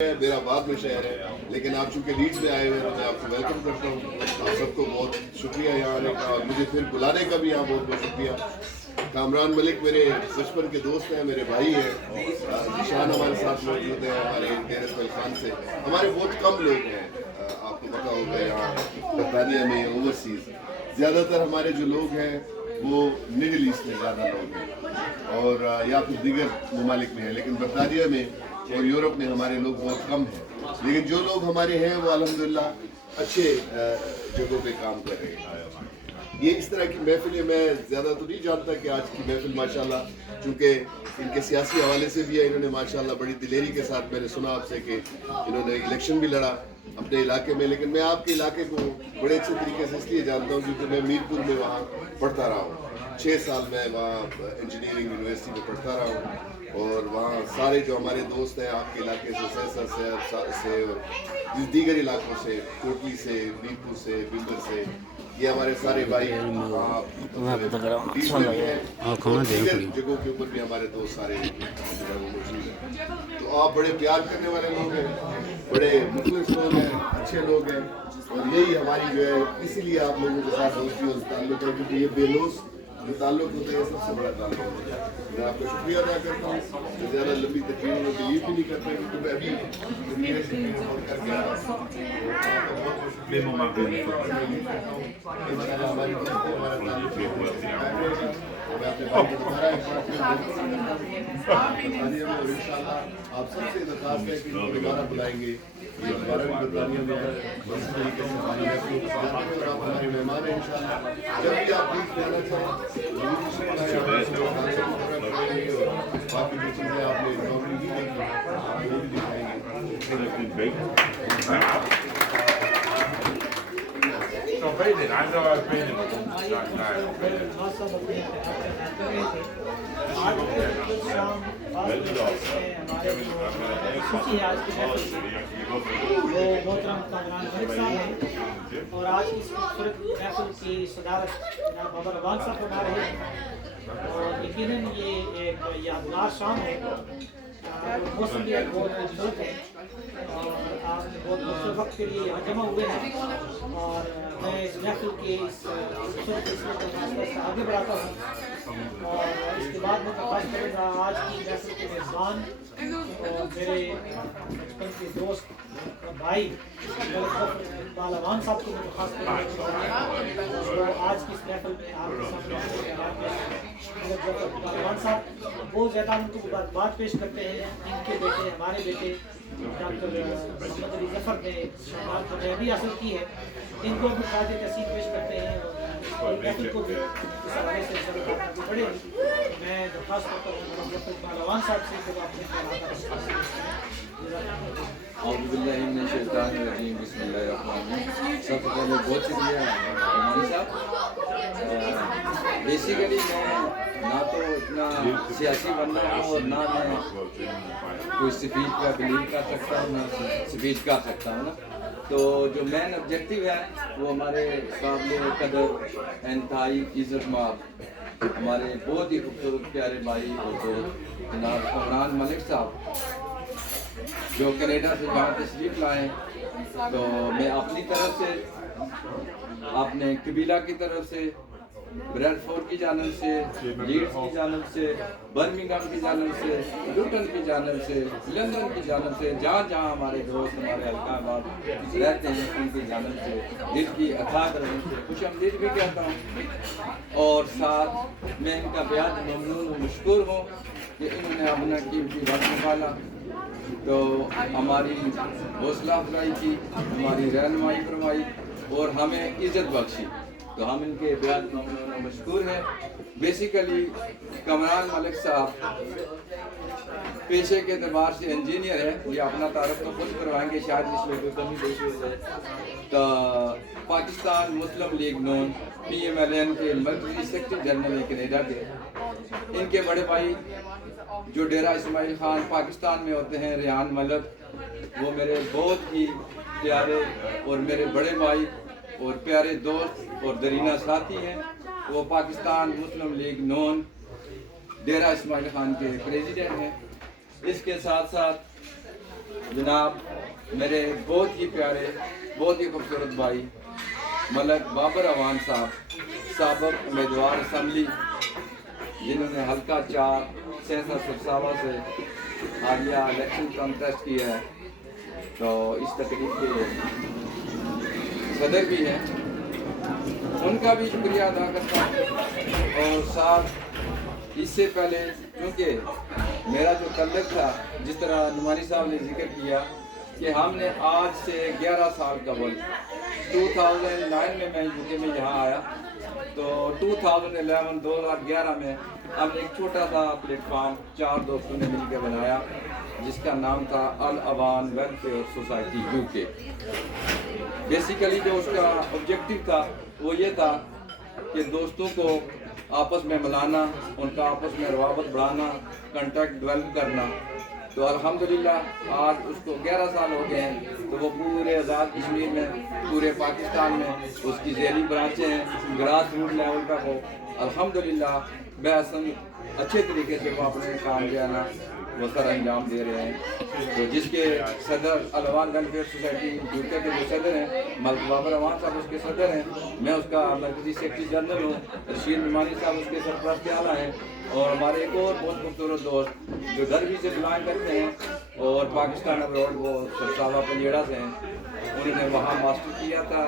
मेरा बाप में शहर है, लेकिन आप चूंकि लीड्स में आए हुए हैं, मैं आपको वेलकम करता हूँ। आप सबको बहुत शुक्रिया यहाँ आने का, और मुझे फिर बुलाने का भी यहाँ बहुत बहुत शुक्रिया। कामरान मलिक मेरे बचपन के दोस्त हैं, मेरे भाई हैं। निशान हमारे साथ मौजूद है, हमारे डेर इस्माइल खान से। हमारे बहुत कम लोग हैं, आपको पता होगा यहाँ बरतानिया में ओवरसीज़ ज़्यादातर हमारे जो लोग हैं वो मिडिल ईस्ट में ज़्यादा लोग हैं, और या फिर दीगर ममालिक में हैं, लेकिन बरतानिया में और यूरोप में हमारे लोग बहुत कम हैं। लेकिन जो लोग हमारे हैं वो अल्हम्दुलिल्लाह अच्छे जगहों पे काम कर रहे हैं। ये इस तरह की महफिलें मैं ज़्यादा तो नहीं जानता कि आज की महफिल माशाल्लाह, चूँकि इनके सियासी हवाले से भी है, इन्होंने माशाल्लाह बड़ी दिलेरी के साथ, मैंने सुना आपसे कि इन्होंने इलेक्शन भी लड़ा अपने इलाके में। लेकिन मैं आपके इलाके को बड़े अच्छे तरीके से इसलिए जानता हूँ क्योंकि मैं मीरपुर में वहाँ पढ़ता रहा हूँ। 6 साल मैं वहाँ इंजीनियरिंग यूनिवर्सिटी में पढ़ता रहा हूँ, और वहाँ सारे जो हमारे दोस्त हैं आपके इलाके से, सहसा से और दीगर इलाकों से, कोटली से, मीरपुर से, बिंदर से, ये हमारे सारे भाई जगहों के ऊपर भी हमारे दोस्त सारे मौजूद हैं। तो आप बड़े प्यार करने वाले लोग हैं, बड़े मुखलिस लोग हैं, अच्छे लोग हैं, और यही हमारी जो है, इसीलिए आप लोगों के साथ दोस्ती और ताल्लुक है, क्योंकि ये बेलोस जो ताल्लुक होता है, सबसे बड़ा ताल्लुक होता है। मैं आपका शुक्रिया अदा करता हूँ। मैं ज़्यादा लंबी तकरीर में बिलीव भी नहीं करता, क्योंकि मैं अभी करके आया आप सबसे दरखास्त है कि दोबारा बुलाएंगे, ये दोबारा भी बरतानिया में है, इस तरीके से हमारी और आप हमारे मेहमान हैं इंशाल्लाह। जब भी आप बीच में आना चाहें, बाकी जो चीज़ें आपने नौकरी की देखी वो भी दिखाएंगे। So Biden, I know I've been वो मोहतरम कामरान मलिक साहब हैं, और आज की इस खूबसूरत महफिल की सदारत जनाब बाबर रवान साहब फरमा रहे हैं। और यकीनन ये एक यादगार शाम है, मौसम भी बहुत खूबसूरत है, और आप बहुत खूबसूरत वक्त के लिए यहाँ जमा हुए हैं। और मैं इस महफिल के इस खूबसूरत सिलसिले को आगे बढ़ाता हूँ, और इसके बाद मैं खास करूँगा आज की महफिल के मेज़बान और मेरे बचपन के दोस्त भाई बालावान साहब को मैं खास कर आज की इस महफिल में आपके सामने बालावान साहब बहुत ज़्यादा उनको बात पेश करते हैं। इनके बेटे, हमारे बेटे डॉक्टर मोहम्मद अली जफर ने शानदार कामयाबी हासिल की है, इनको भी ताज़ तहसीन पेश करते हैं, और महफिल को भी इस हवाले से आगे बढ़े। मैं दरख्वास्त करता हूँ डॉक्टर बालावान साहब से कि वो अपने सबसे पहले बहुत शुक्रिया मोहम्मद साहब। बेसिकली मैं ना तो इतना सियासी बंदा हूँ और ना मैं कोई स्पीच का बिलीव कर सकता हूँ, ना स्पीच कर सकता हूँ ना। तो जो मेन ऑब्जेक्टिव है वो हमारे काबिल कदर इंतहाई इज़्ज़तमाब हमारे बहुत ही खूबसूरत प्यारे भाई और दोस्त जनाब कामरान मलिक साहब जो कनाडा से जहाँ तशरीफ़ लाए। तो मैं अपनी तरफ से, अपने कबीला की तरफ से, ब्रेडफोर्ड की जानब से, लीड्स की जानब से, बर्मिंघम की जानब से, लुटन की जानब से, लंदन की जानब से, जहाँ जहाँ हमारे दोस्त हमारे हल्काबाद रहते हैं उनकी जानब से दिल की अथाह तरफ से खुशआमदीद भी कहता हूँ। और साथ मैं इनका बेहद ममनून और मशकूर हूँ कि इन्होंने अपना कीमती वक्त निकाला, तो हमारी हौसला अफजाई की, हमारी रहनुमाई फरमाई और हमें इज़्ज़त बख्शी, तो हम इनके बेहद ममनून और मशकूर हैं। बेसिकली कामरान मलिक साहब पेशे के एतबार से इंजीनियर है, ये अपना तारुफ तो खुद करवाएंगे, शायद इसमें कोई कमी पेश हो जाए। तो पाकिस्तान मुस्लिम लीग नून PMLN के मर्कज़ी सेक्रेटरी जनरल कनाडा के, इनके बड़े भाई जो डेरा इस्माइल खान पाकिस्तान में होते हैं, रेहान मलिक, वो मेरे बहुत ही प्यारे और मेरे बड़े भाई और प्यारे दोस्त और दरीना साथी हैं। वो पाकिस्तान मुस्लिम लीग नून डेरा इस्माइल खान के प्रेसिडेंट हैं। इसके साथ साथ जनाब मेरे बहुत ही प्यारे, बहुत ही खूबसूरत भाई मलक बाबर अवान साहब, साबिक उम्मीदवार असम्बली, जिन्होंने हल्का 4 सहसा सुरसावा से हालिया इलेक्शन कॉन्टेस्ट किया है, तो इस तकरीब के सदर भी हैं, उनका भी शुक्रिया अदा करता हूँ। और साथ इससे पहले क्योंकि मेरा जो तल्लुक था, जिस तरह नुमानी साहब ने जिक्र किया कि हमने आज से 11 साल कबल 2009 में मैं यूके में यहाँ आया, तो 2011 में हमने एक छोटा सा प्लेटफार्म 4 दोस्तों ने मिलकर बनाया जिसका नाम था Al Awan welfare society UK. Basically जो उसका ऑब्जेक्टिव था वो ये था कि दोस्तों को आपस में मिलाना, उनका आपस में रवाबत बढ़ाना, कांटेक्ट डेवलप करना। तो अल्हम्दुलिल्लाह आज उसको 11 साल हो गए हैं, तो वो पूरे आज़ाद कश्मीर में, पूरे पाकिस्तान में उसकी ज़ेली ब्रांचें हैं, ग्रास रूट लेवल पर हो। अल्हम्दुलिल्लाह बेहसन अच्छे तरीके से वो अपने काम जो है ना वो सर अंजाम दे रहे हैं। तो जिसके सदर अल अवान वेलफेयर सोसाइटी यूके के जो सदर हैं मलक बाबर अवान साहब उसके सदर हैं, मैं उसका मरकज़ी सेक्रेटरी जनरल हूँ, रशीद नुमानी साहब उसके सरपरस्त आला हैं, और हमारे एक और बहुत खूबसूरत दोस्त जो डरबी से बिलोंग करते हैं और पाकिस्तान अब्रॉड वो सरसावा पंजेड़ा से हैं, उन्होंने वहाँ मास्टर किया था,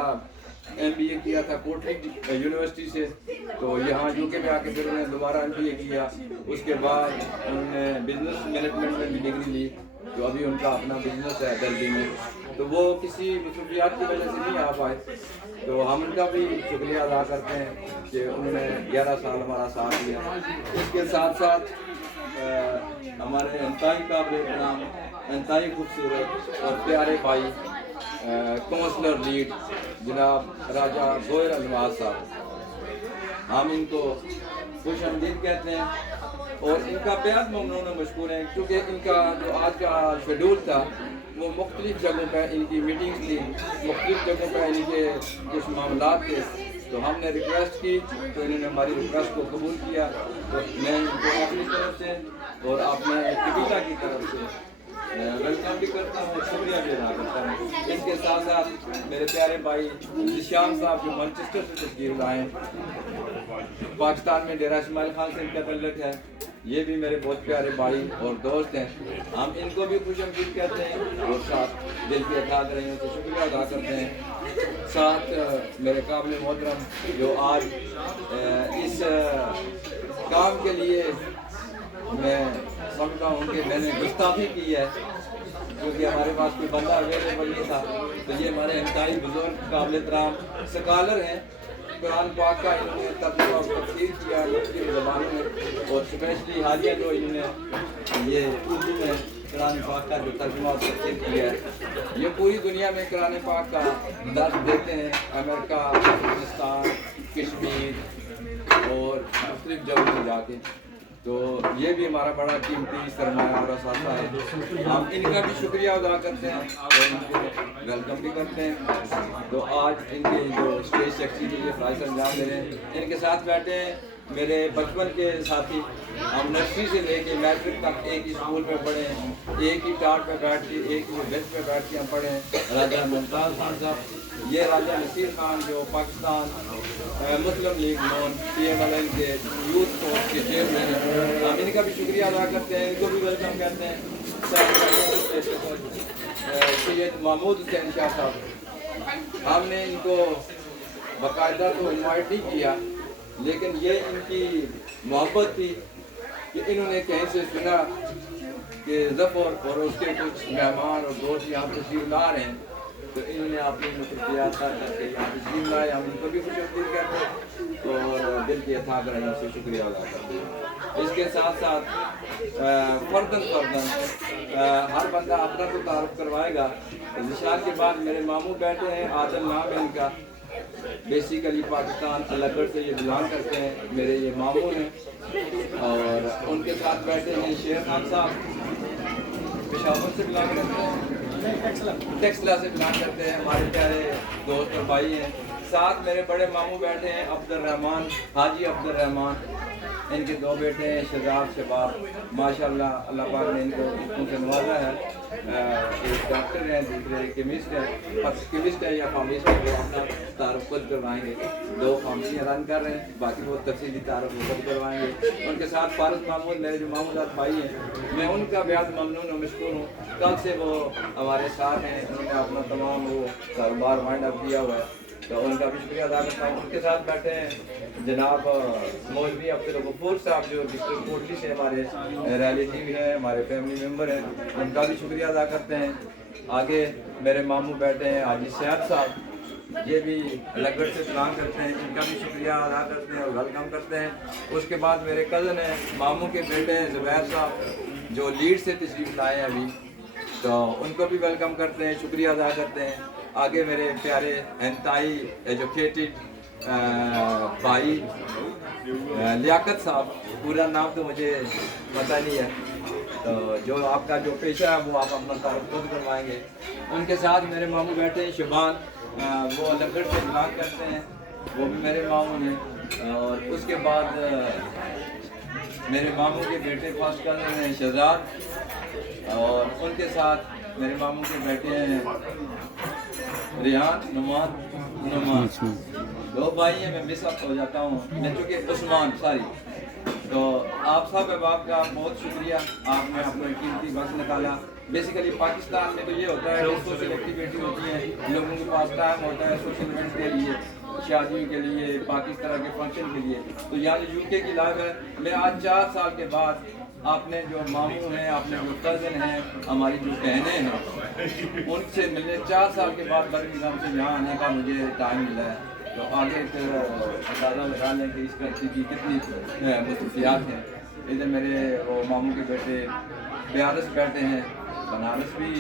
MBA किया था कोटली यूनिवर्सिटी से, तो यहाँ यूके में आके फिर उन्होंने दोबारा MBA किया। उसके बाद उन्होंने बिजनेस मैनेजमेंट में भी डिग्री ली, तो अभी उनका अपना बिजनेस है दिल्ली में। तो वो किसी मसरूफियात की वजह से नहीं आ पाए, तो हम उनका भी शुक्रिया अदा करते हैं कि उन्होंने 11 साल हमारा साथ दिया। इसके साथ साथ हमारे इंतहाई काबिल नाम, इंतहाई खूबसूरत और प्यारे भाई काउंसलर लीड जनाब राजा गोयर अलवाज साहब, हम इनको खुश आमदीद कहते हैं और इनका बेहद ममनून मशकूर हैं, क्योंकि इनका जो आज का शेड्यूल था वो मुख्तलिफ जगहों पर इनकी मीटिंग्स थी, मुख्तलिफ जगहों पर इनके कुछ मामलात थे, तो हमने रिक्वेस्ट की तो इन्होंने हमारी रिक्वेस्ट को कबूल किया। तो मैं इनको अपनी तरफ से और अपने कबीला की तरफ से वेलकम भी करता हूँ, शुक्रिया भी अदा करता हूँ। इसके साथ साथ मेरे प्यारे भाई जिशान साहब जो मैनचेस्टर से तशरीफ लाए, पाकिस्तान में डेरा इस्माइल खान से इनका तल्लुक है, ये भी मेरे बहुत प्यारे भाई और दोस्त हैं, हम इनको भी खुशआमदीद कहते हैं और साथ दिल की अता रहे तो शुक्रिया अदा करते हैं। साथ मेरे काबिल मोहतरम जो आज इस काम के लिए मैं समझता हूँ कि मैंने गुस्ताखी की है, क्योंकि हमारे पास कोई बंदा अवेलेबल नहीं था, तो ये हमारे इंतहाई बुजुर्ग काबिल एहतराम स्कॉलर हैं, कुरान पाक का इन्होंने तर्जुमा और तफसीर किया मुख्तलिफ ज़बानों में, और स्पेशली हालिया जो इन्होंने ये उर्दू में कुरान पाक का जो तर्जुमा और तफसीर किया है, ये पूरी दुनिया में कुरान पाक का दर्ज देते हैं, अमेरिका, पाकिस्तान, कश्मीर और मुख्तलिफ जगहों में जाके। तो ये भी हमारा बड़ा कीमती सरमाया और असासा है, हम इनका भी शुक्रिया अदा करते हैं और इनको वेलकम भी करते हैं। तो आज इनके जो स्टेज सेक्रेटरी के फ़राइज़ अंजाम दे रहे हैं, इनके साथ बैठे हैं मेरे बचपन के साथी, हम नर्सरी से लेके मैट्रिक तक एक ही स्कूल में पढ़े हैं, एक ही टाट पे बैठ के, एक ही बेंच पे बैठ के हम पढ़े हैं। राजा मुमताज़ खान साहब, ये राजा नसीर खान जो पाकिस्तान मुस्लिम लीग नॉन PMLN के यूथ फोर्स के चेयरमैन हैं, हम इनका भी शुक्रिया अदा करते हैं, इनको भी वेलकम करते हैं। सैयद महमूद हुसैन शाह साहब, हमने इनको बाकायदा तो इन्वाइट नहीं किया, लेकिन ये इनकी मोहब्बत थी कि इन्होंने कहीं से सुना कि ज़फ़र और उसके कुछ मेहमान और दोस्त यहाँ तशरीफ़ ला रहे हैं, तो इन्होंने अपनी मसरूफियात करके यहाँ तशरीफ़ लाए, हम इनको भी खुशआमदीद करते हैं और दिल की अता कर उनसे शुक्रिया अदा करते हैं। इसके साथ साथ फर्दन हर बंदा अपना तो तारुफ करवाएगा। जिशान के बाद मेरे मामू बैठे हैं, आदम नाम है इनका, बेसिकली पाकिस्तान अलगढ़ से ये बिलोंग करते हैं, मेरे ये मामू हैं। और उनके साथ बैठे हैं शेर खान साहब, पेशावर से बिलोंग करते हैं, टेक्सला से बिलोंग करते हैं, हमारे प्यारे दोस्त और भाई हैं। साथ मेरे बड़े मामू बैठे हैं अब्दुर्रहमान, हाजी अब्दुर्रहमान, इनके 2 बेटे हैं शहजाद शबाब, माशाल्लाह अल्लाह पाक ने इनको से नवाजा है। ایک ڈاکٹر ہیں, دوسرے کیمسٹ ہے یا فارمیسٹ ہے, وہ اپنا تعارف خود کروائیں گے. 2 فارمیسیاں رن کر رہے ہیں, باقی وہ تفصیلی تعارف وہ خود کروائیں گے. ان کے ساتھ فارس محمود, میرے جو محمود بھائی ہیں, میں ان کا بہت ممنون و مشکور ہوں. کل سے وہ ہمارے ساتھ ہیں, انہوں نے اپنا تمام وہ کاروبار وائنڈ اپ کیا ہوا ہے, تو ان کا بھی شکریہ ادا کرتا ہوں. ان کے ساتھ بیٹھے ہیں جناب مولوی عبدالغفور صاحب, جو ڈسٹرکٹ کوٹلی سے ہمارے ریلیٹیو ہیں, ہمارے فیملی ممبر ہیں, ان کا بھی شکریہ ادا کرتے ہیں. آگے میرے ماموں بیٹھے ہیں حاجی صاحب صاحب, یہ بھی لگڑ سے بلانگ کرتے ہیں, ان کا بھی شکریہ ادا کرتے ہیں اور ویلکم کرتے ہیں. اس کے بعد میرے کزن ہیں, ماموں کے بیٹے ہیں زبیر صاحب, جو لیڈ سے تشریف لائے ہیں ابھی, تو ان کو بھی ویلکم کرتے ہیں, شکریہ ادا کرتے ہیں. آگے میرے پیارے انتہائی ایجوکیٹڈ بھائی لیاقت صاحب, پورا نام تو مجھے پتہ نہیں ہے, تو جو آپ کا جو پیشہ ہے وہ آپ اپنا تعارف خود کروائیں گے. ان کے ساتھ میرے ماموں بیٹھے ہیں شبان, وہ لگڑ سے بلانگ کرتے ہیں, وہ بھی میرے ماموں ہیں. اور اس کے بعد میرے ماموں کے بیٹے فرسٹ کزن ہیں شہزاد, اور ان کے ساتھ میرے ماموں کے بیٹے ہیں ریحان, نعمان. 2 بھائی ہیں, میں مس اپ ہو جاتا ہوں, میں چونکہ عثمان ساری. تو آپ صاحب احباب کا بہت شکریہ, آپ نے اپنا قیمتی وقت نکالا. بیسیکلی پاکستان میں تو یہ ہوتا ہے کہ سوشل ایکٹیویٹی ہوتی ہے, لوگوں کے پاس ٹائم ہوتا ہے سوشل ایونٹ کے لیے, شادیوں کے لیے, باقی طرح کے فنکشن کے لیے. تو یہاں جو UK کی لائف ہے, میں آج 4 سال کے بعد آپ نے جو ماموں ہیں, آپ نے جو کزن ہیں, ہماری جو بہنیں ہیں, ان سے ملنے 4 سال کے بعد برمنگھم سے یہاں آنے کا مجھے ٹائم ملا ہے. تو آگے پھر اندازہ لگا لیں کہ اس کرسی کی کتنی مصروفیات ہیں. ادھر میرے وہ ماموں کے بیٹے بیارس بیٹھے ہیں, بنارس بھی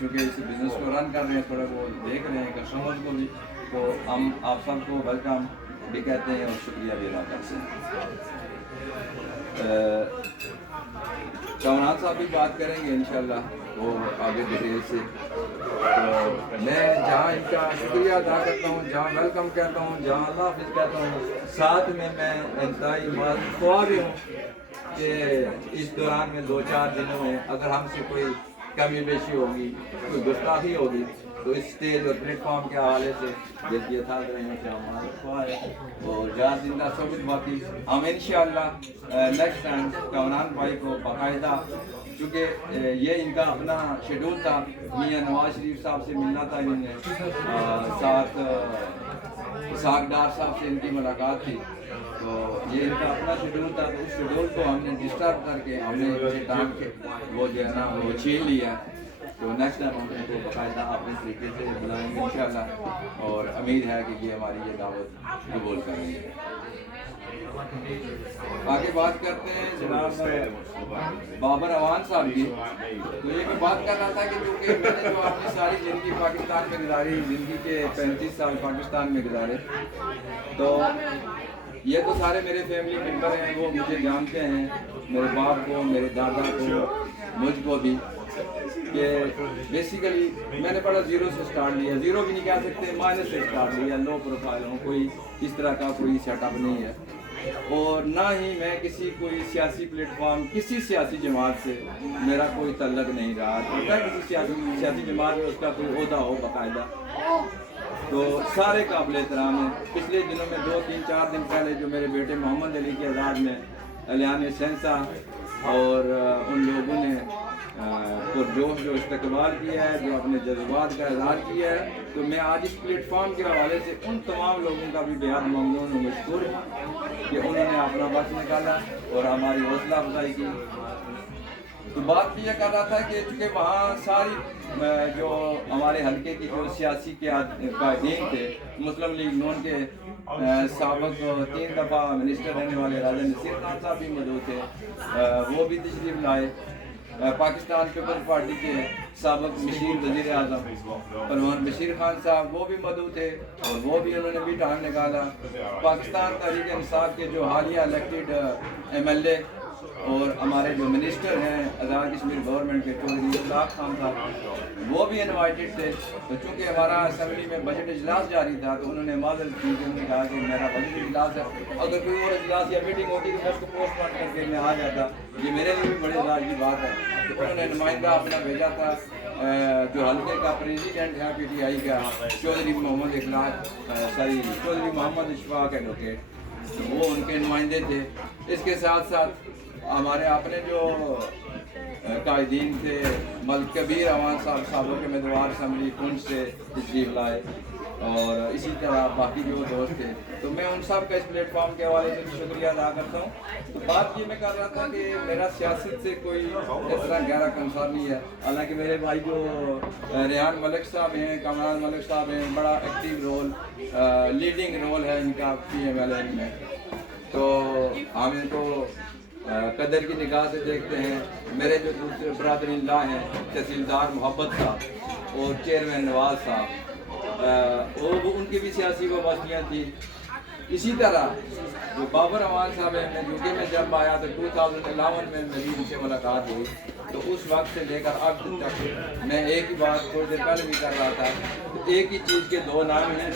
چونکہ اس بزنس کو رن کر رہے ہیں, تھوڑا وہ دیکھ رہے ہیں کسٹمرز کو بھی. تو ہم آپ سب کو ویلکم بھی کہتے ہیں اور شکریہ بھی ادا کرتے ہیں. کامران صاحب بھی بات کریں گے انشاءاللہ, وہ آگے ڈیٹیل سے. تو میں جہاں ان کا شکریہ ادا کرتا ہوں, جہاں ویلکم کہتا ہوں, جہاں اللہ حافظ کہتا ہوں, ساتھ میں انتہائی خواہ بھی ہوں کہ اس دوران میں 2-4 دنوں میں اگر ہم سے کوئی کمی بیشی ہوگی, کوئی گستاخی ہوگی, تو اس اسٹیج اور پلیٹ فارم کے حوالے سے جیسے یہ تھا رہنے سے ہمارا خواہ ہے. اور جہاں زندہ ثابت باقی ہم انشاءاللہ نیکسٹ ٹائم کامران بھائی کو باقاعدہ, چونکہ یہ ان کا اپنا شیڈول تھا, میاں نواز شریف صاحب سے ملنا تھا انہوں نے, ساتھ اسحاق ڈار صاحب سے ان کی ملاقات تھی, تو یہ ان کا اپنا شیڈول تھا. تو اس شیڈول کو ہم نے ڈسٹرب کر کے ہم نے اسے ٹائم کے وہ جو ہے نا وہ چھین لیا. تو نیکسٹ ٹائم ہم ان کو باقاعدہ اپنے طریقے سے بلائیں گے انشاءاللہ, اور امید ہے کہ یہ ہماری یہ دعوت قبول کریں گے. آگے بات کرتے ہیں جناب بابر اوان صاحب کی. تو یہ میں بات کر رہا تھا کہ چونکہ میں نے جو اپنی ساری زندگی پاکستان میں گزاری, زندگی کے 35 سال پاکستان میں گزارے, تو یہ تو سارے میرے فیملی ممبر ہیں, وہ مجھے جانتے ہیں, میرے باپ کو, میرے دادا کو, مجھ کو بھی, کہ بیسیکلی میں نے بڑا زیرو سے سٹارٹ لیا. زیرو بھی نہیں کہہ سکتے, مائنس سے سٹارٹ لیا. لو پروفائل ہوں, کوئی اس طرح کا کوئی سیٹ اپ نہیں ہے, اور نہ ہی میں کسی کوئی سیاسی پلیٹ فارم, کسی سیاسی جماعت سے میرا کوئی تعلق نہیں رہا. کسی سیاسی جماعت میں اس کا کوئی عہدہ ہو باقاعدہ, تو سارے قابل احترام ہیں. پچھلے دنوں میں 2-3-4 دن پہلے جو میرے بیٹے محمد علی کے اعزاز میں الیان سینسا اور ان لوگوں نے پرجوش جو استقبال کیا ہے, جو اپنے جذبات کا اظہار کیا ہے, تو میں آج اس پلیٹ فارم کے حوالے سے ان تمام لوگوں کا بھی بہت ممنون و مشکور ہوں کہ انہوں نے اپنا وقت نکالا اور ہماری حوصلہ افزائی کی. تو بات بھی یہ کر رہا تھا کہ چونکہ وہاں ساری جو ہمارے حلقے کی جو سیاسی قائدین تھے, مسلم لیگ نون کے سابق 3 دفعہ منسٹر رہنے والے راجہ نصیر خان صاحب بھی موجود تھے, وہ بھی تشریف لائے. پاکستان پیپلز پارٹی کے سابق مشیر وزیر اعظم پروان بشیر خان صاحب وہ بھی موجود تھے, اور وہ بھی انہوں نے بھی ٹائم نکالا. پاکستان تحریک انصاف کے جو حالیہ الیکٹڈ MLA اور ہمارے جو منسٹر ہیں آزاد کشمیر گورنمنٹ کے چودھری اسحاق خان صاحب, وہ بھی انوائٹڈ تھے. تو چونکہ ہمارا اسمبلی میں بجٹ اجلاس جاری تھا, تو انہوں نے معذرت کی, انہوں نے کہا کہ میرا بجٹ اجلاس ہے, اگر کوئی اور اجلاس یا میٹنگ ہوتی تو میں اس کو پوسٹ پون کر کے میں آ جاتا, یہ میرے لیے بھی بڑے اعزاز کی بات ہے. تو انہوں نے نمائندہ اپنا بھیجا تھا जो हल्के का प्रेसिडेंट है PTI का चौधरी मोहम्मद इशफाक एडवोकेट, तो वो उनके नुमाइंदे थे। इसके साथ साथ हमारे अपने जो कायदीन थे, मलिक कबीर अवान साहब साबिक़ उम्मीदवार असम्बली पुंछ से तशरीफ लाए, और इसी तरह बाकी जो दोस्त थे। तो मैं उन सब का इस प्लेटफॉर्म के हवाले से शुक्रिया अदा करता हूँ। तो बात ये मैं कर रहा था कि मेरा सियासत से कोई इस तरह गहरा कंसर्न नहीं है। हालांकि मेरे भाई जो रेहान मलिक साहब हैं, कामरान मलिक साहब हैं, बड़ा एक्टिव रोल, लीडिंग रोल है इनका PMLN में। तो हम इनको कदर की निगाह से देखते हैं। मेरे जो दूसरे ब्रदर-इन-लॉ हैं, तहसीलदार मोहब्बत साहब और चेयरमैन नवाज साहब, वो उनकी भी सियासी वाबस्तियाँ थी। इसी तरह जो बाबर अवान साहब हैं, मैं UK में जब आया तो 2011 में मेरी उनसे मुलाकात हुई, तो उस वक्त से लेकर अब तक मैं एक ही बात थोड़ी देर पहले भी कर रहा था, तो एक ही चीज़ के दो नाम हैं,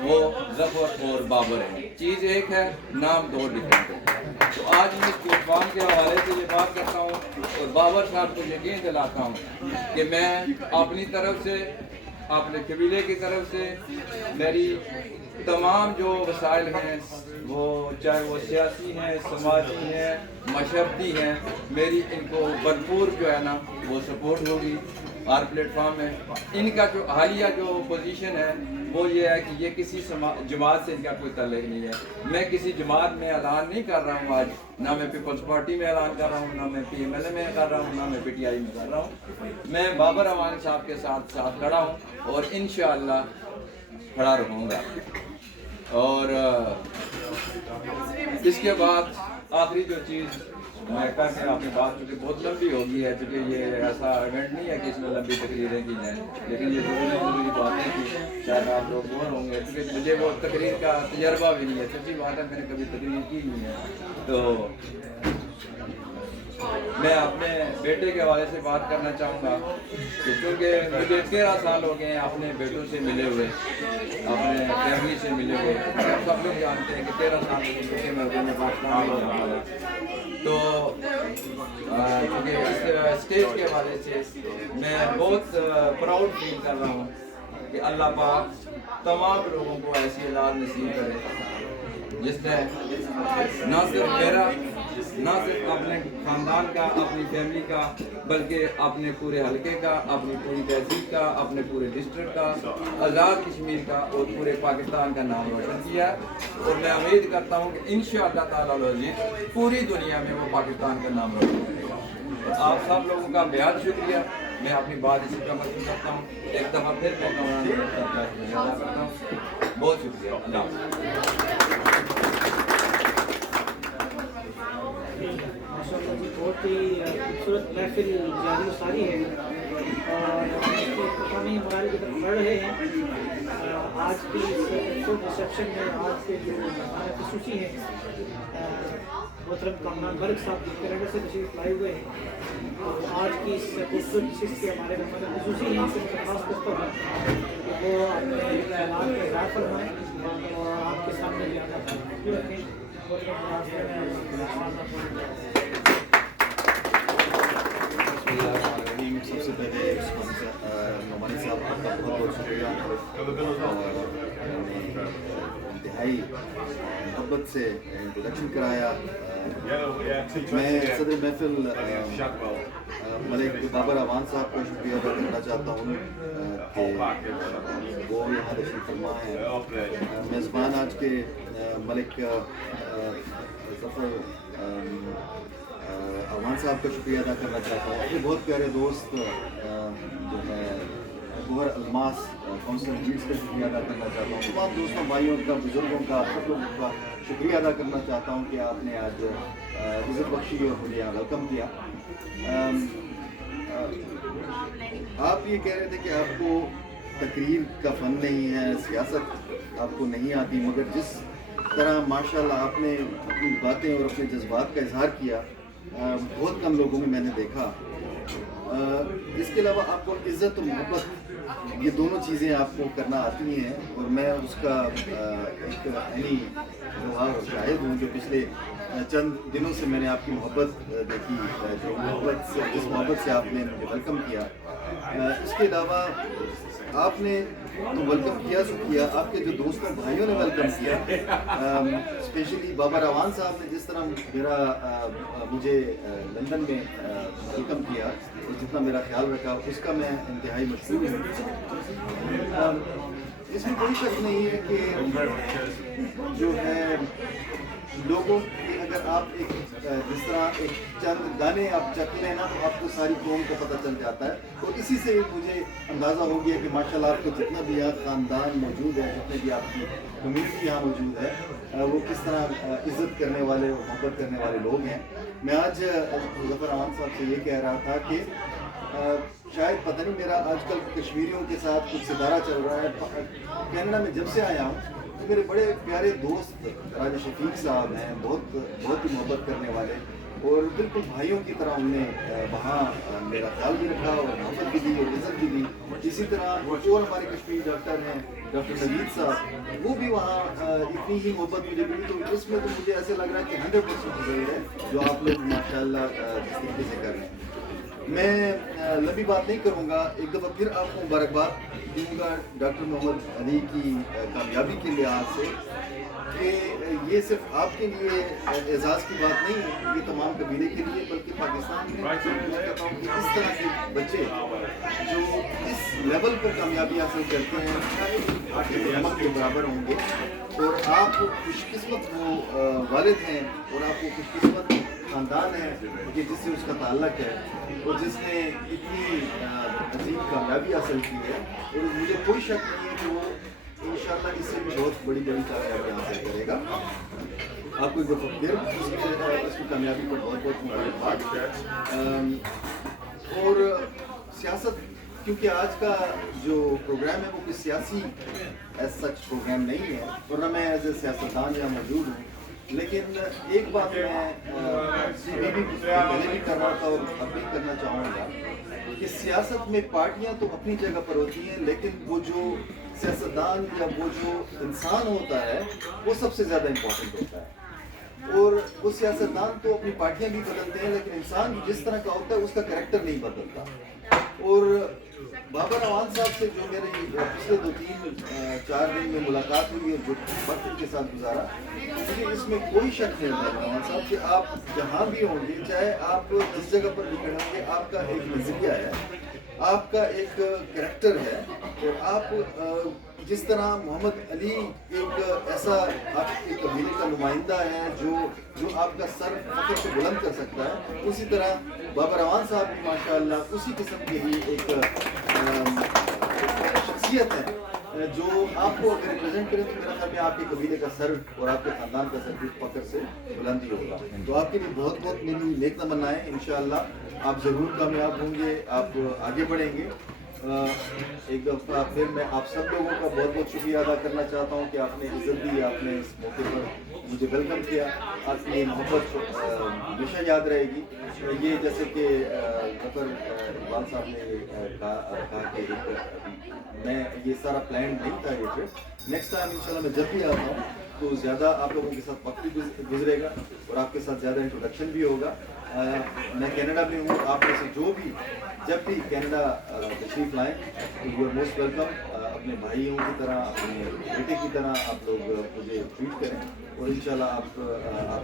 वो ज़फ़र और बाबर हैं। चीज़ एक है, नाम दो डिफरेंट है। तो आज मैं इस प्लेटफॉर्म के हवाले से ये बात करता हूँ और बाबर साहब को यकीन दिलाता हूँ कि मैं अपनी तरफ से, अपने कबीले की तरफ से, मेरी तमाम जो वसाइल हैं, वो चाहे वो सियासी हैं, समाजी हैं, मशरती हैं, मेरी इनको भरपूर जो है ना वो सपोर्ट होगी हर प्लेटफॉर्म में। इनका जो हालिया जो पोजीशन है वो ये है कि ये किसी जमात से इनका कोई ताल्लुक नहीं है। मैं किसी जमात में ऐलान नहीं कर रहा हूँ आज, ना मैं पीपल्स पार्टी में ऐलान कर रहा हूँ, ना मैं PMLN में कर रहा हूँ, ना मैं PTI में कर रहा हूँ। मैं बाबर अवान साहब के साथ खड़ा हूँ और इंशाअल्लाह खड़ा रहूँगा। और इसके बाद आखिरी जो चीज़ मैं करके अपनी बात, चूँकि बहुत लंबी होगी है, चूँकि ये ऐसा इवेंट नहीं है कि इसमें लंबी तकरीरें की जाएँ, लेकिन ये ज़रूरी बातें थी, शायद आप लोग बोर होंगे, क्योंकि मुझे वो तकरीर का तजर्बा भी नहीं है। सच्ची बात है, मैंने कभी तकरीर की नहीं है। तो मैं अपने बेटे के हवाले से बात करना चाहूँगा कि चूँकि मुझे 13 साल हो गए हैं अपने बेटों से मिले हुए, अपने फैमिली से मिले हुए। आप सब लोग जानते हैं कि 13 साल में पाकिस्तान में रहा। तो क्योंकि इस स्टेज के हवाले से मैं बहुत प्राउड फील कर रहा हूँ कि अल्लाह पाक तमाम लोगों को ऐसी औलाद नसीब करे जिसने ना सिर्फ मेरा, ना सिर्फ अपने ख़ानदान का, अपनी फैमिली का, बल्कि अपने पूरे हलके का, अपनी पूरी तहसील का, अपने पूरे डिस्ट्रिक्ट का, आज़ाद कश्मीर का और पूरे पाकिस्तान का नाम रोशन किया। और मैं उम्मीद करता हूँ कि इंशाअल्लाह ताला अज़ीज़ पूरी दुनिया में वो पाकिस्तान का नाम रोशन करेगा। आप सब लोगों का बेहद शुक्रिया। मैं अपनी बात इसी पर खत्म करता हूँ। एक दफ़ा फिर मैं करता हूँ। बहुत शुक्रिया। अल्लाह माशाअल्लाह जी, बहुत ही खूबसूरत महफिल जारी सारी है और हमें मोराल की तरफ बढ़ रहे हैं। आज की इस रिसेप्शन में आज के जो हमारे खसूसी हैं मोहतरम कामरान मलिक साहब जो कनाडा से तशरीफ लाए हुए हैं, तो आज की इस खूबसूरत नशिस्त के हमारे खसूसी हैं, उनसे खास करता हूँ कि वो अपने ऐलान के इज़हार फरमाएँ और आपके सामने ज़्यादा रखें। सबसे पहले नोमानी साहब आपका बहुत बहुत शुक्रिया। इंतहाई मोहब्बत से इंट्रोडक्शन कराया। मैं सदर महफिल मलिक बाबर अवान साहब को शुक्रिया अदा करना चाहता हूँ कि वो यहाँ तशरीफ फरमा हैं। मेज़बान आज के मलिक ज़फ़र अवान साहब का शुक्रिया अदा करना चाहता हूँ। अपने बहुत प्यारे दोस्त जो है गौहर अलमास काउंसिल लीड्स का शुक्रिया अदा करना चाहता हूँ। तमाम दोस्तों, भाइयों का, बुज़ुर्गों का, सब लोगों का शुक्रिया अदा करना चाहता हूँ कि आपने आज इज़्ज़त बख्शी और मुझे यहाँ वेलकम किया। आप ये कह रहे थे कि आपको तकरीर का फ़न नहीं है, सियासत आपको नहीं आती, मगर जिस तरह माशाल्लाह आपने अपनी बातें और अपने जज्बात का इजहार किया, बहुत कम लोगों में मैंने देखा। इसके अलावा आपको इज़्ज़त और मोहब्बत, ये दोनों चीज़ें आपको करना आती हैं और मैं उसका एक यानी शाहिद हूँ जो पिछले चंद दिनों से मैंने आपकी मोहब्बत देखी, जो मोहब्बत से, जिस मोहब्बत से आपने मुझे वेलकम किया, اس کے علاوہ آپ نے تو ویلکم کیا سو کیا، آپ کے جو دوستوں بھائیوں نے ویلکم کیا، اسپیشلی بابا روان صاحب نے جس طرح مجھے لندن میں ویلکم کیا اور جتنا میرا خیال رکھا اس کا میں انتہائی مشکور ہوں۔ اس میں کوئی شک نہیں ہے کہ جو ہے لوگوں کی اگر آپ ایک جس طرح ایک چند گانے آپ چکھ لیں نا تو آپ کو ساری قوم کو پتہ چل جاتا ہے، اور اسی سے مجھے اندازہ ہو گیا کہ ماشاءاللہ آپ کو جتنا بھی یہاں خاندان موجود ہے، جتنے بھی آپ کی کمیونٹی یہاں موجود ہے، وہ کس طرح عزت کرنے والے اور محبت کرنے والے لوگ ہیں۔ میں آج ظفر امان صاحب سے یہ کہہ رہا تھا کہ شاید پتہ نہیں میرا آج کل کشمیریوں کے ساتھ کچھ ستارہ چل رہا ہے۔ کینیڈا میں جب سے آیا ہوں تو میرے بڑے پیارے دوست راجہ شفیق صاحب ہیں، بہت ہی محبت کرنے والے، اور بالکل بھائیوں کی طرح انہوں نے وہاں میرا خیال بھی رکھا اور محبت بھی دی اور عزت بھی دی۔ اسی طرح اور ہمارے کشمیری ڈاکٹر ہیں ڈاکٹر نوید صاحب، وہ بھی وہاں اتنی ہی محبت مجھے ملی، تو اس میں تو مجھے ایسے لگ رہا ہے کہ 100% صحیح ہے جو آپ لوگ ماشاءاللہ جس طریقے سے کر رہے ہیں۔ میں لمبی بات نہیں کروں گا، ایک دفعہ پھر آپ کو مبارکباد دوں گا ڈاکٹر محمد علی کی کامیابی کے لحاظ سے، کہ یہ صرف آپ کے لیے اعزاز کی بات نہیں ہے، یہ تمام قبیلے کے لیے، بلکہ پاکستان میں میں کہتا ہوں کہ اس طرح کے بچے جو اس لیول پر کامیابی حاصل کرتے ہیں شاید آپ کے نمک کے برابر ہوں گے، اور آپ خوش قسمت وہ والد ہیں اور آپ کو خوش قسمت خاندان ہے کہ جس سے اس کا تعلق ہے اور جس نے اتنی عظیم کامیابی حاصل کی ہے، اور مجھے کوئی شک نہیں ہے کہ وہ انشاءاللہ اس سے بھی بہت بڑی کامیابی حاصل کرے گا۔ آپ کو ایک دفعہ پھر اس کی کامیابی پر بہت بہت مبارکباد۔ اور سیاست، کیونکہ آج کا جو پروگرام ہے وہ کوئی سیاسی ایز سچ پروگرام نہیں ہے، ورنہ میں ایز اے سیاستدان یہاں موجود ہوں، لیکن ایک بات میں پہلے بھی کر رہا تھا اور اب بھی کرنا چاہوں گا کہ سیاست میں پارٹیاں تو اپنی جگہ پر ہوتی ہیں، لیکن وہ جو سیاستدان یا وہ جو انسان ہوتا ہے وہ سب سے زیادہ امپورٹنٹ ہوتا ہے، اور وہ سیاستدان تو اپنی پارٹیاں بھی بدلتے ہیں لیکن انسان جس طرح کا ہوتا ہے اس کا کریکٹر نہیں بدلتا۔ اور بابا روان صاحب سے جو میرے پچھلے 2-3-4 دن میں ملاقات ہوئی اور جو وقت ان کے ساتھ گزارا، مجھے اس میں کوئی شک نہیں ہے روان صاحب کہ آپ جہاں بھی ہوں گے، چاہے آپ جس جگہ پر بھی کھڑے ہوں گے، آپ کا ایک نظریہ ہے، آپ کا ایک کریکٹر ہے، اور آپ جس طرح محمد علی ایک ایسا آپ کے قبیلے کا نمائندہ ہے جو آپ کا سر فخر سے بلند کر سکتا ہے، اسی طرح بابا روان صاحب بھی ماشاءاللہ اسی قسم کی ہی ایک شخصیت ہے جو آپ کو اگر ریپرزینٹ کرے، تو میرا خیال میں آپ کے قبیلے کا سر اور آپ کے خاندان کا سر بھی فخر سے بلند ہی ہوگا۔ تو آپ کے لیے بہت بہت میری نیک تمنائیں، انشاءاللہ آپ ضرور کامیاب ہوں گے، آپ آگے بڑھیں گے۔ ایک دفعہ پھر میں آپ سب لوگوں کا بہت بہت شکریہ ادا کرنا چاہتا ہوں کہ آپ نے عزت دی، آپ نے اس موقع پر مجھے ویلکم کیا، آپ کی محبت ہمیشہ یاد رہے گی۔ یہ جیسے کہ ظفر اقبال صاحب نے کہا کہ میں یہ سارا پلان نہیں تھا یہ ٹرپ، نیکسٹ ٹائم انشاءاللہ میں جب بھی آتا ہوں تو زیادہ آپ لوگوں کے ساتھ وقت بھی گزرے گا اور آپ کے ساتھ زیادہ انٹروڈکشن بھی ہوگا۔ میں کینیڈا میں ہوں، آپ میں سے جو بھی جب بھی کینیڈا تشریف لائیں تو یو آر موسٹ ویلکم۔ اپنے بھائیوں کی طرح، اپنے بیٹے کی طرح آپ لوگ مجھے ٹریٹ کریں، اور انشاءاللہ آپ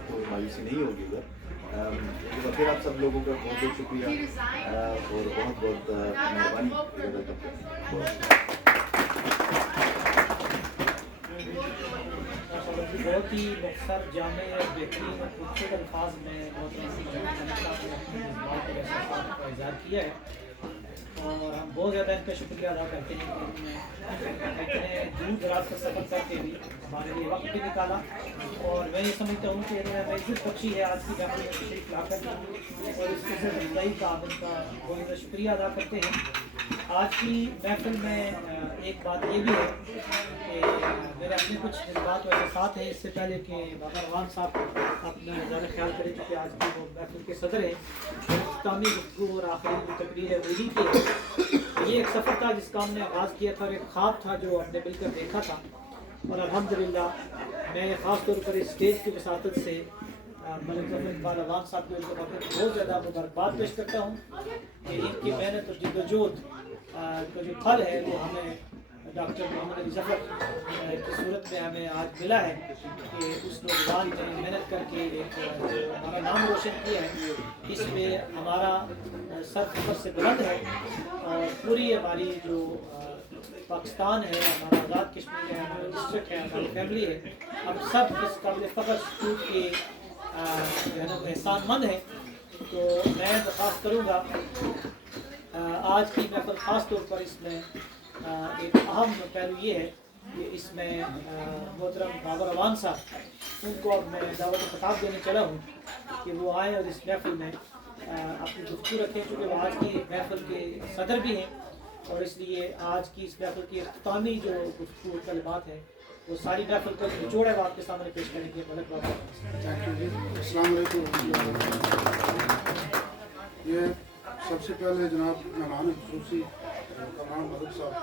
کو مایوسی نہیں ہوگی ادھر۔ پھر آپ سب لوگوں کا بہت بہت شکریہ اور بہت بہت مہربانی۔ بہت ہی مختصر، جامع اور بہترین اور خوبصورت الفاظ میں بہت اظہار کیا ہے، اور ہم بہت زیادہ ان کا شکریہ ادا کرتے ہیں کہ انہوں نے اتنے دور دراز کا سفر کر کے بھی ہمارے لیے وقت بھی نکالا، اور میں یہ سمجھتا ہوں کہ انہوں نے عزت بخشی ہے آج کی محفل میں تشریف لا کر، اور اس کی افزائی کا ہم ان کا بہت زیادہ شکریہ ادا کرتے ہیں۔ آج کی محفل میں ایک بات یہ بھی ہے کہ میرے اپنے کچھ جذبات و احساسات ہیں، اس سے پہلے کہ بابا روان صاحب اپنا زیادہ خیال کریں، چونکہ آج کی وہ محفل کے صدر ہیں۔ اختتامی گفتگو اور آخری جو تقریر ہے وہی کی، یہ ایک سفر تھا جس کا ہم نے آغاز کیا تھا، اور ایک خواب تھا جو ہم نے مل کر دیکھا تھا، اور الحمدللہ میں خاص طور پر اس اسٹیج کی وساطت سے ملک ظفر اقبال روان صاحب کو بہت زیادہ مبارکباد پیش کرتا ہوں کہ ان کی محنت اور جد و جہد का जो फल है वो हमें डॉक्टर मोहम्मद अली जफर की सूरत में हमें आज मिला है कि उस नौजवान ने मेहनत करके एक हमारा नाम रोशन किया है। इसमें हमारा सर फख्र से बुलंद है और पूरी हमारी जो पाकिस्तान है, हमारा आज़ाद कश्मीर है, हमारा डिस्ट्रिक्ट है, हमारी फैमिली है, हम सब इस काबिल फ़ख्र स्कूल के जो है ना एहसानमंद हैं। तो मैं दरख्वास्त करूँगा आज की महफिल ख़ास तौर पर इसमें एक अहम पहलू ये है कि इसमें मोहतरम बाबर अवान साहब, उनको अब मैं दावत खिताब देने चला हूँ कि वो आएँ और इस महफिल में अपनी गुफ्तगू रखें, क्योंकि वो आज की महफिल के सदर भी हैं और इसलिए आज की इस महफिल की इख्तितामी जो गुफ्तगू कलिमात है वो सारी महफिल का निचोड़ है वो आपके सामने पेश करेंगे। मलक बाबा। अस्सलाम वालेकुम। ये सबसे पहले जनाब मेहमान खुसूसी कमरान मलिक साहब,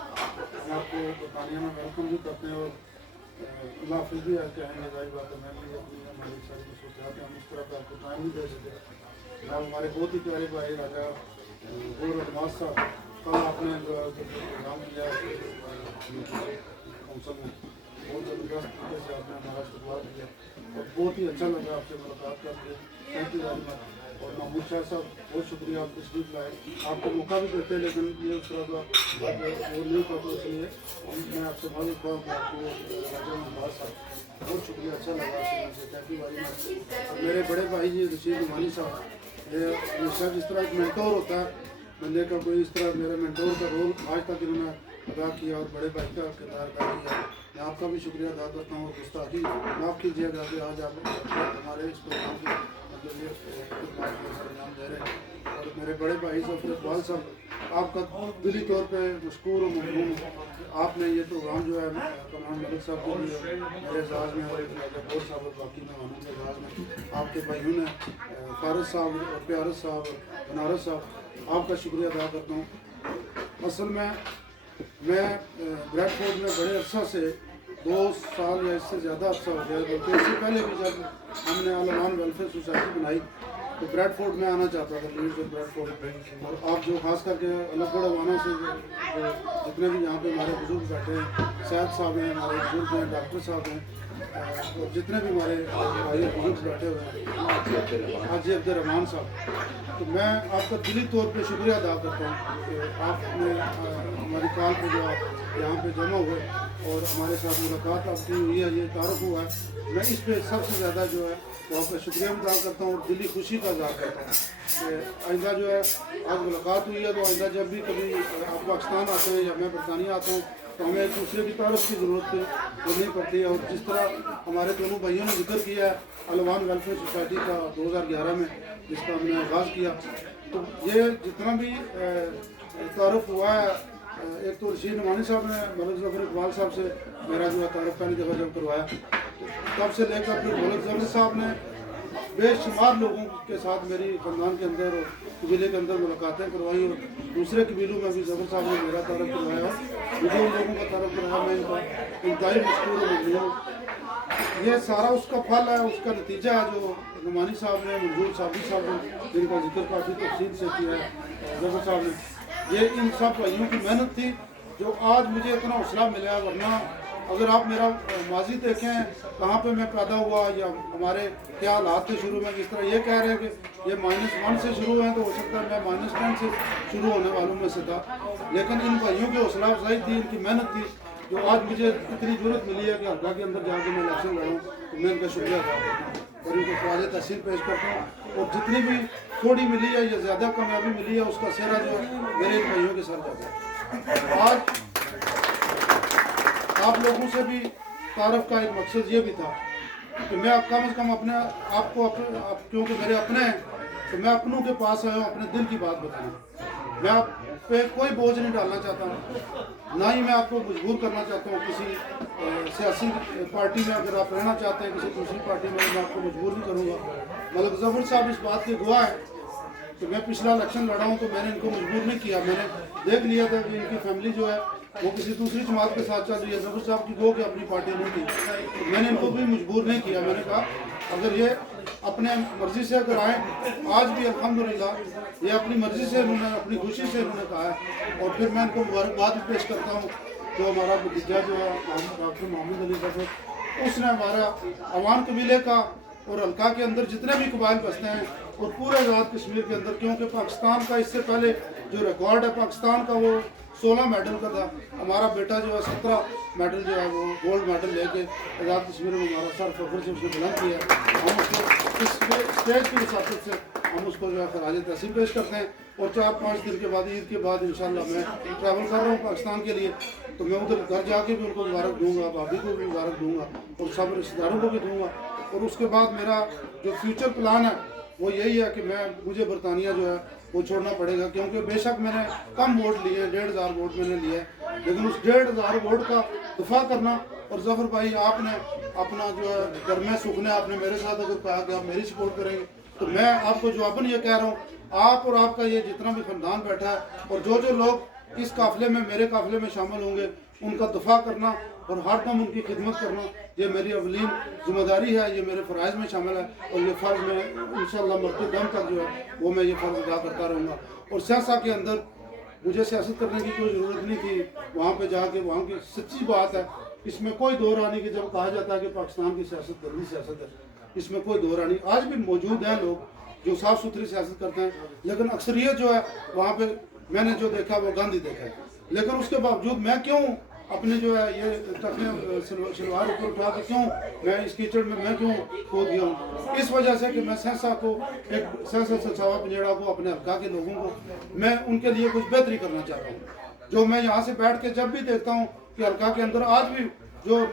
हम आपको बरतानिया में वेलकम भी करते हैं और अल्लाह हाफिज़ भी कहेंगे। जाहिर बात है, मैं भी अपनी हमारी सारी मसरूफियात हम इस तरह का आपको टाइम नहीं दे सके। जनाब हमारे बहुत ही प्यारे भाई राजा गौर नवाज साहब, कल आपने प्रोग्राम किया काउंसिल में, बहुत ज़बरदस्त तरीके से आपने हमारा इस्तकबाल किया और बहुत ही अच्छा लगा आपसे मुलाकात करके। Thank you very much. और महमूद शाह साहब, बहुत शुक्रिया आप तशरीफ लाए। आपको मौका भी देते हैं लेकिन ये उस तरह का वो नहीं करते, इसलिए मैं आपसे मालूम हुआ आपको राजा नवाज साहब, बहुत शुक्रिया, अच्छा लगा आपसे। Thank you very much. और मेरे बड़े भाई जी रशीद नुमानी साहब, ये हमेशा जिस तरह एक मेंटोर होता है बंदे का, कोई इस तरह मेरे मेंटोर का रोल आज तक इन्होंने अदा किया और बड़े भाई का किरदार अदा किया। मैं आपका भी शुक्रिया अदा करता हूँ और गुस्ताखी माफ़ कीजिएगा कि आज आप हमारे इस प्रोग्राम की मतलब ये नाम दे रहे हैं। और मेरे बड़े भाई जफर इकबाल साहब, आपका दिली तौर पे मशकूर और ममनून। आपने ये प्रोग्राम जो है कमरान मलिक साहब के लिए मेरे एजाज़ में और गौर साहब और बाकी मेहमानों के एजाज़ में आपके भाइयों ने फारस साहब और प्यारस साहब बनारस साहब, आपका शुक्रिया अदा करता हूँ। असल में मैं ब्रैडफोर्ड में बड़े अरसा से 2 साल या इससे ज़्यादा अर्सा हो गया, बल्कि इससे पहले भी जब हमने आलमान वेलफेयर सोसाइटी बनाई तो ब्रैडफोर्ड में आना चाहता था, लीड्स और ब्रैडफोर्ड। और आप जो खास करके अलगढ़ वाना से जितने भी यहाँ पे हमारे बुजुर्ग बैठे हैं, सैयद साहब हैं, हमारे बुजुर्ग हैं, डॉक्टर साहब हैं और जितने भी हमारे भाई बुजुर्ग बैठे हुए हैं, हाजी अब्दुर्रहमान साहब, तो मैं आपका दिली तौर पे शुक्रिया अदा करता हूँ कि आपने हमारी कॉल पे जो आप यहाँ पे जमा हुए और हमारे साथ मुलाकात आपकी हुई है, ये तारुफ हुआ है। मैं इस पे सबसे ज़्यादा जो है वो आपका शुक्रिया अदा करता हूँ और दिली खुशी का इज़हार करता हूँ कि आइंदा जो है आज मुलाकात हुई है, तो आइंदा जब भी कभी आप पाकिस्तान आते हैं या मैं बरतानिया आता हूँ तो हमें एक दूसरे की तारुफ की ज़रूरत नहीं पड़ती है। और जिस तरह हमारे दोनों भाइयों ने जिक्र किया है अलवान वेलफेयर सोसाइटी का 2011 में जिसका हमने आगाज़ किया, तो ये जितना भी तारुफ हुआ है, एक तो रशीद नुमानी साहब ने मलिक जफर इकबाल साहब से मेरा जो है तारुफ पहली दफ़ा जब करवाया, तो तब से लेकर फिर मलिक जफर साहब ने बेशुमार लोगों के साथ मेरी ख़ानदान के अंदर और कबीले के अंदर मुलाकातें करवाई और दूसरे कबीलों में भी जफर साहब ने मेरा तारुफ करवाया, मुझे उन लोगों का तारुफ करवाया। मैं इनका इंतहाई मशकूर और ममनून। ये सारा उसका फल है, उसका नतीजा है जो नुमानी साहब ने, मंजूर साबी साहब ने, जिनका जिक्र काफ़ी तफसील से किया है जफर साहब ने, ये इन सब भाइयों की मेहनत थी जो आज मुझे इतना हौसला मिला। वरना अगर आप मेरा माजी देखें कहाँ पे मैं पैदा हुआ या हमारे क्या हालात थे शुरू में, जिस तरह ये कह रहे हैं कि ये -1 से शुरू हैं, तो हो सकता है मैं -10 से शुरू होने वालों में से था। लेकिन इन भाइयों की हौसला अफजाई थी, इनकी मेहनत थी जो आज मुझे इतनी जरूरत मिली है कि हल्का के अंदर जाकर मैं इलेक्शन लड़ूँ, तो मैं इनका शुक्रिया अदा करता हूँ और इनको ख्वाज तहसील पेश करता हूँ। और जितनी भी थोड़ी मिली है या ज़्यादा कामयाबी मिली है उसका सेहरा जो मेरे इन भाइयों के सर जाता है। आज आप लोगों से भी तारफ़ का एक मकसद ये भी था कि मैं कम से कम अपने आपको क्योंकि मेरे अपने हैं तो मैं अपनों के पास आया हूँ अपने दिल की बात बताना। मैं आप पे कोई बोझ नहीं डालना चाहता हूँ, ना ही मैं आपको मजबूर करना चाहता हूँ किसी सियासी पार्टी में। अगर आप रहना चाहते हैं किसी दूसरी पार्टी में, मैं आपको मजबूर नहीं करूँगा। मलिक जफर साहब इस बात के गवाह है कि मैं पिछला इलेक्शन लड़ा हूँ तो मैंने इनको मजबूर नहीं किया। मैंने देख लिया था कि इनकी फैमिली जो है वो किसी दूसरी जमात के साथ चल रही है। जफर साहब की वो कि अपनी पार्टी नहीं थी, तो मैंने इनको भी मजबूर नहीं किया। मैंने कहा अगर ये अपने मर्जी से अगर आए, आज भी अल्हम्दुलिल्लाह ये अपनी मर्जी से इन्होंने, अपनी खुशी से इन्होंने कहा है। और फिर मैं इनको मुबारकबाद भी पेश करता हूँ। जो हमारा भतीजा जो है डॉक्टर मोहम्मद अली सफर, उसने हमारा अवान कबीले का और हल्का के अंदर जितने भी कबाइल बसते हैं और पूरे आज़ाद कश्मीर के अंदर, क्योंकि पाकिस्तान का इससे पहले जो रिकॉर्ड है पाकिस्तान का वो 16 मेडल का था। हमारा बेटा जो है 17 मेडल जो है वो गोल्ड मेडल लेके आज़ाद कश्मीर में हमारा सर फख्र से उसने बुलंद किया है। हम उसको इस स्टेज की वसात से हम उसको जो है खराज तहसीन पेश करते हैं। और 4-5 दिन के बाद, ईद के बाद इंशाल्लाह मैं ट्रैवल कर रहा हूँ पाकिस्तान के लिए, तो मैं उधर घर जाके भी उनको मुबारक दूंगा, भाभी को भी मुबारक दूंगा और सब रिश्तेदारों को भी दूंगा। और उसके बाद मेरा जो फ्यूचर प्लान है वो यही है कि मुझे बरतानिया जो है वो छोड़ना पड़ेगा, क्योंकि बेशक मैंने कम वोट लिए, 1,500 वोट मैंने लिए, लेकिन उस 1,500 वोट का दफा करना। और जफर भाई आपने अपना जो है घर में सुखने आपने मेरे साथ अगर कहा कि आप मेरी सपोर्ट करेंगे, तो मैं आपको जवाबन ये कह रहा हूँ, आप और आपका ये जितना भी खानदान बैठा है और जो लोग इस काफिले में, मेरे काफिले में शामिल होंगे, उनका दफा करना और हर दम उनकी खिदमत करना, ये मेरी अवलीन जिम्मेदारी है, ये मेरे फ़राइज़ में शामिल है। और ये फ़र्ज़ में इंशाअल्लाह मरते दम तक जो है वो मैं ये फ़र्ज़ अदा करता रहूँगा। और सियासत के अंदर मुझे सियासत करने की कोई ज़रूरत नहीं थी, वहाँ पे जाके, वहाँ की सच्ची बात है, इसमें कोई दो रानी की, जब कहा जाता है कि पाकिस्तान की सियासत गंदी सियासत है, इसमें कोई दो रानी, आज भी मौजूद हैं लोग जो साफ़ सुथरी सियासत करते हैं, लेकिन अक्सरियत जो है वहाँ पे मैंने जो देखा वो गांधी देखा है। लेकिन उसके बावजूद मैं क्यों अपने जो है ये टखने शलवार ऊपर उठा के क्यों मैं इस कीचड़ में मैं क्यों खो गया हूँ? इस वजह से कि मैं सहसा को, एक सहसा सचावा पिंजड़ा को, अपने हल्का के लोगों को मैं उनके लिए कुछ बेहतरी करना चाहता हूँ। जो मैं यहाँ से बैठ के जब भी देखता हूँ कि हल्का के अंदर आज भी जो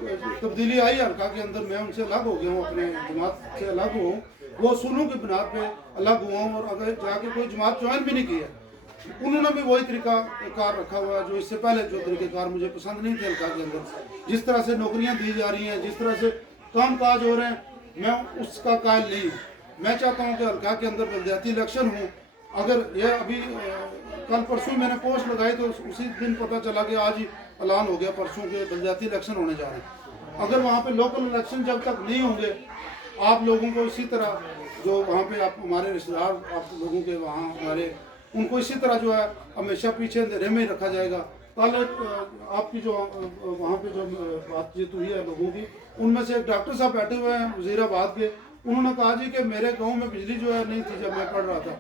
तब्दीली आई हल्का के अंदर, मैं उनसे अलग हो गया हूँ, अपने जमात से अलग हूँ, वो सुनूँ की बुनियाद पे अलग हुआ हूँ। और अगर जाके कोई जमात ज्वाइन भी नहीं की है, उन्होंने भी वही तरीका कार रखा हुआ है जो इससे पहले जो तरीक़ेकार मुझे पसंद नहीं थे हल्का के अंदर। जिस तरह से नौकरियां दी जा रही हैं, जिस तरह से काम काज हो रहे हैं, मैं उसका कायल नहीं हूँ। मैं चाहता हूँ कि हल्का के अंदर बलदियाती इलेक्शन हो। अगर ये अभी कल परसों मैंने पोस्ट लगाई तो उसी दिन पता चला कि आज ही ऐलान हो गया परसों के बलदियाती इलेक्शन होने जा रहे हैं। अगर वहाँ पे लोकल इलेक्शन जब तक नहीं होंगे, आप लोगों को इसी तरह जो वहाँ पे आप हमारे रिश्तेदार आप लोगों के वहाँ हमारे, उनको इसी तरह जो है हमेशा पीछे अंधेरे में ही रखा जाएगा। कल आपकी जो वहाँ पे जो बातचीत हुई है लोगों की, उनमें से एक डॉक्टर साहब बैठे हुए हैं वज़ीराबाद के, उन्होंने कहा जी कि मेरे गांव में बिजली जो है नहीं थी जब मैं पढ़ रहा था।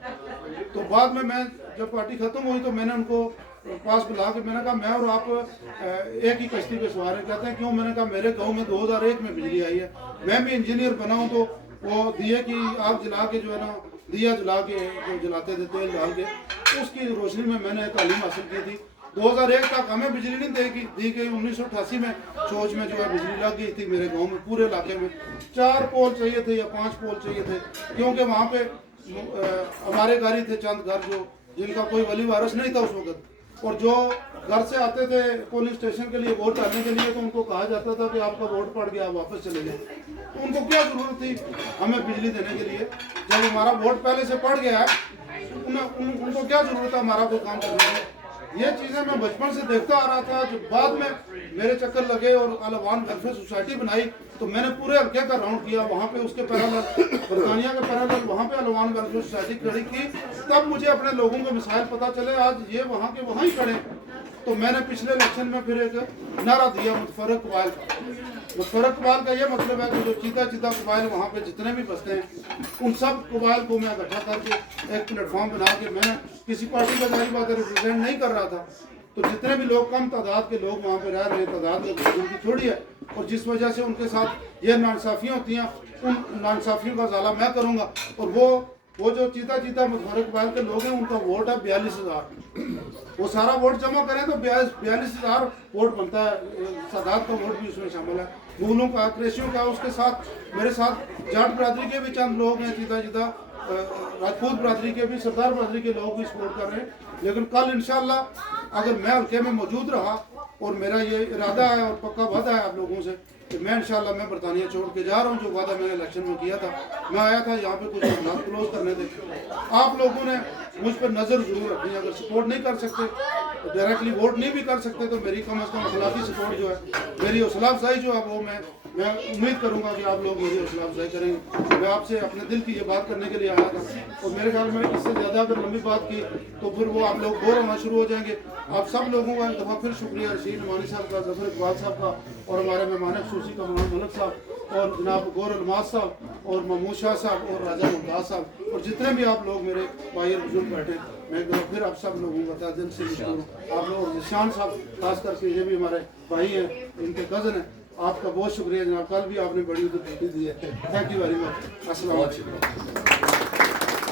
तो बाद में मैं जब पार्टी ख़त्म हुई तो मैंने उनको पास बुला के मैंने कहा मैं और आप एक ही कश्ती पे सवार हैं। कहते हैं क्यों? मैंने कहा मेरे गाँव में 2001 में बिजली आई है, मैं भी इंजीनियर बना हूँ, तो वो दिए की आग जला के जो है ना, दिया जला के जो जलाते थे तेल डाल के, उसकी रोशनी में मैंने तालीम हासिल की थी। 2001 तक हमें बिजली नहीं दी गई। 1988 में सोच में जो है बिजली लग गई थी मेरे गांव में, पूरे इलाके में 4 पोल चाहिए थे या 5 पोल चाहिए थे, क्योंकि वहाँ पे हमारे घर ही थे चंद घर जो जिनका कोई वली वारिस नहीं था उस वक्त। और जो घर से आते थे पोलिंग स्टेशन के लिए वोट डालने के लिए, तो उनको कहा जाता था कि आपका वोट पड़ गया, आप वापस चले गए। तो उनको क्या ज़रूरत थी हमें बिजली देने के लिए? जब हमारा वोट पहले से पड़ गया है, उनको क्या ज़रूरत है हमारा कोई काम करने की? ये चीज़ें मैं बचपन से देखता आ रहा था। जब बाद में मेरे चक्कर लगे और अलवान वेलफेयर सोसाइटी बनाई, तो मैंने पूरे हल्के का राउंड किया, वहाँ पे उसके पैरेलल बरतानिया के पैरेलल वहाँ पे अलवान वेलफेयर सोसाइटी खड़ी की। तब मुझे अपने लोगों के मिसाइल पता चले, आज ये वहाँ के वहाँ ही खड़े। तो मैंने पिछले इलेक्शन में फिर एक नारा दिया मुतफरक कबाइल का। मुतफरक कबाइल का ये मतलब है कि जो चीता कबाइल वहाँ पे जितने भी बसते हैं, उन सब कबाइल को मैं इकट्ठा करके एक प्लेटफॉर्म बना के, मैं किसी पार्टी का जारी बात रिप्रेजेंट नहीं कर रहा था, तो जितने भी लोग कम तादाद के लोग वहाँ पे रह रहे हैं, तादाद उनकी थोड़ी है, और जिस वजह से उनके साथ ये नाइंसाफ़ियाँ होती हैं, उन नाइंसाफ़ियों का ज़ाला मैं करूँगा। और वो जो चीता मुतफरक कबाइल के लोग हैं, उनका वोट है 42,000। वो सारा वोट जमा करें तो 42,000 वोट बनता है। सादात का वोट भी उसमें शामिल है, मुगलों का, क्रेशियों का। उसके साथ मेरे साथ जाट बरादरी के भी चंद लोग हैं, चीता राजपूत बरादरी के भी, सरदार बरादरी के लोग भी सपोर्ट कर रहे हैं। लेकिन कल इंशाल्लाह अगर मैं हल्के में मौजूद रहा, और मेरा ये इरादा है और पक्का वादा है आप लोगों से कि मैं इंशाल्लाह मैं बरतानिया छोड़ के जा रहा हूँ। जो वादा मैंने इलेक्शन में किया था, मैं आया था यहाँ पे कुछ हालात क्लोज करने थे। आप लोगों ने मुझ पर नज़र ज़रूर रखनी। अगर सपोर्ट नहीं कर सकते, डायरेक्टली वोट नहीं भी कर सकते, तो मेरी कम अज़ कम अखलाकी सपोर्ट जो है, मेरी हौसला अफजाई जो है, वो मैं मैं उम्मीद करूंगा कि आप लोग मेरी हौसला अफजाई करेंगे। मैं आपसे अपने दिल की ये बात करने के लिए आया था और मेरे ख्याल में इससे ज़्यादा अगर लंबी बात की तो फिर वो आप लोग बोर होना शुरू हो जाएंगे। आप सब लोगों का एक दफ़ा फिर शुक्रिया रशीद नमानी साहब का, जफर इकबाल साहब का और हमारे मेहमान खुसूसी कमरान मलिक साहब और जनाब गौर अलमाज साहब और महमूद शाह साहब और राजा मुमताज़ साहब और जितने भी आप लोग मेरे भाई और बुजुर्ग बैठे, मैं एक बार फिर आप सब लोगों को बता दिल से मशहूर हूँ। आप लोग निशान साहब खास करके ये भी हमारे भाई हैं, इनके कज़न हैं, आपका बहुत शुक्रिया जनाब। कल भी आपने बड़ी उधर दी है। Thank you very much. अस्सलाम वालेकुम।